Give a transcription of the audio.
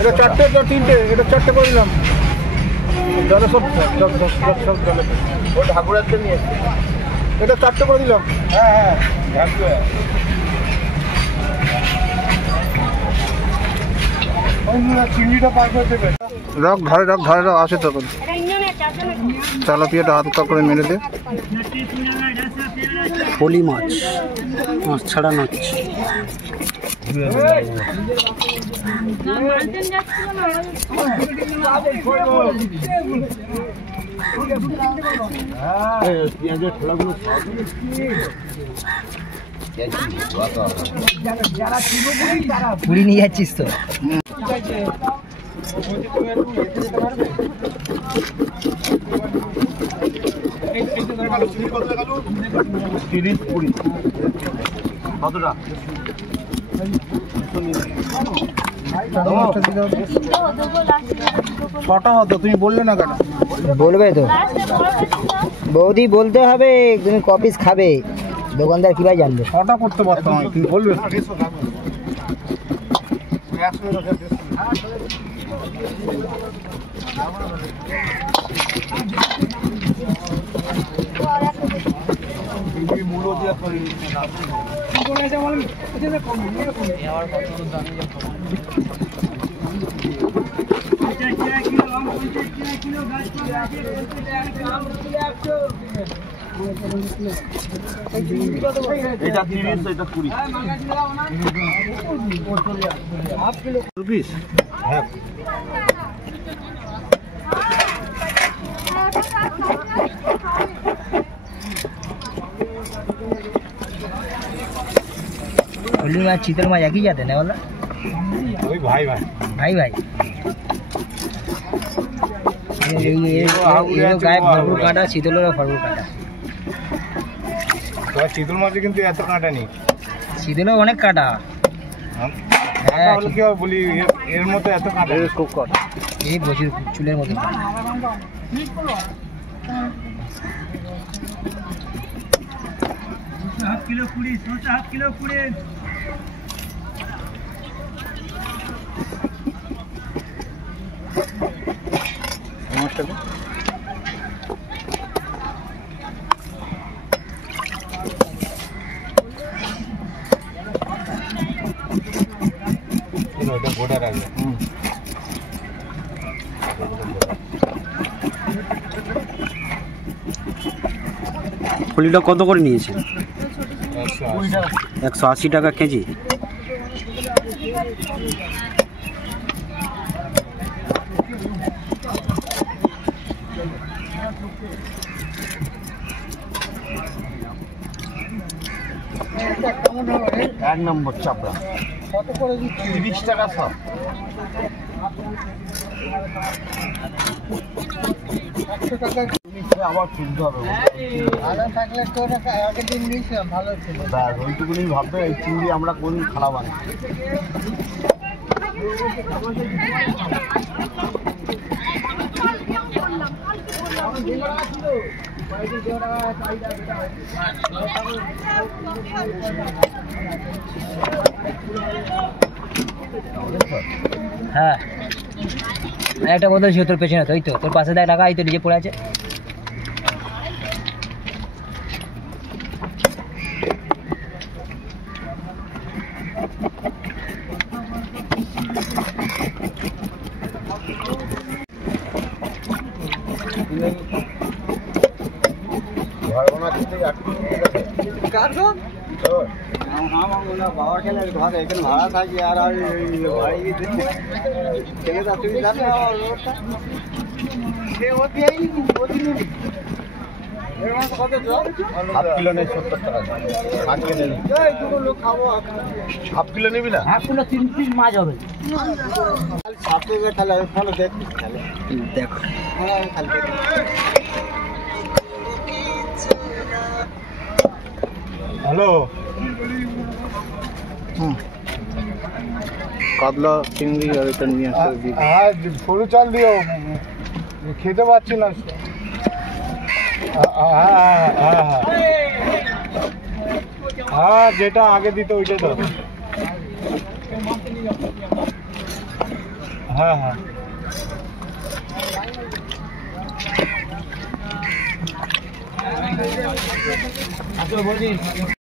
এটা চারটে, তিনটে, এটা চারটে করে দিলাম। জলে সব জলে ও ঠাকুরাতে নিয়ে এসছে। এটা চারটে করে দিলাম। হ্যাঁ চিংড়িটা পার করে দেবে। রক ঘরে আসে তখন চালাপিয়াটা হালকা করে মেরে দে। পলি মাছ ছাড়া মাছ। পুরি নিয়ে যাচ্ছিস তো? কতটা ছটা হতো, তুমি বললে না কেন? বলবে তো বৌদি, বলতে হবে। তুমি কপিস খাবে, দোকানদার কিভাবে জানবে? ছটা করতে পারতাম, তুমি বলবে। এটা 30, এটা 20 রুপিস। হ্যাঁ होली में चितल में एक ही जाते ना वाला वही भाई भाई भाई भाई ये गाय भरपूर काटा शीतल भरपूर काटा तो शीतल माछे কিন্তু এত কাটা নেই शीतल অনেক কাটা হ্যাঁ কি বলি এর মতো এত কাটা খুব কম এই বজির চুলের মতো 7 কিলো 20 7 কিলো 20 নমস্কার এটা গোটা রাখবে ফুলিটা কত করে নিয়েছে 180 টাকা কেজি এক নম্বর চাপড়া কত করে 30 টাকা সব আবার তুলতে হবে ভালো থাকলে তো আগের দিন নিয়েছিলাম ভালো ছিল ওইটুকুনি ভাববে এই চিংড়ি আমরা কোন খারাপ আনি হ্যাঁ একটা বোতল ছিল তোর পেছনে তো, ওই তো তোর পাশে দেয় টাকা, এই তো নিজে পড়ে আছে। বাবা খেলে ঘরে এখানে ভাড়া থাকি আর ছেলে তা তুমি জানো হাফ কিলো নেই 70 টাকা হাফ কিলো নিবি না হাফ কিলো 3 পিস মাছ হবে তাহলে ফলো দেখ দেখো হ্যালো কাতলা চিংড়ি আর এটা নিয়ে আসতে হ্যাঁ সরু চাল দিও খেতে পাচ্ছি না হ্যাঁ যেটা আগে দিত ওইটাই তো হ্যাঁ হ্যাঁ আসলে বলছি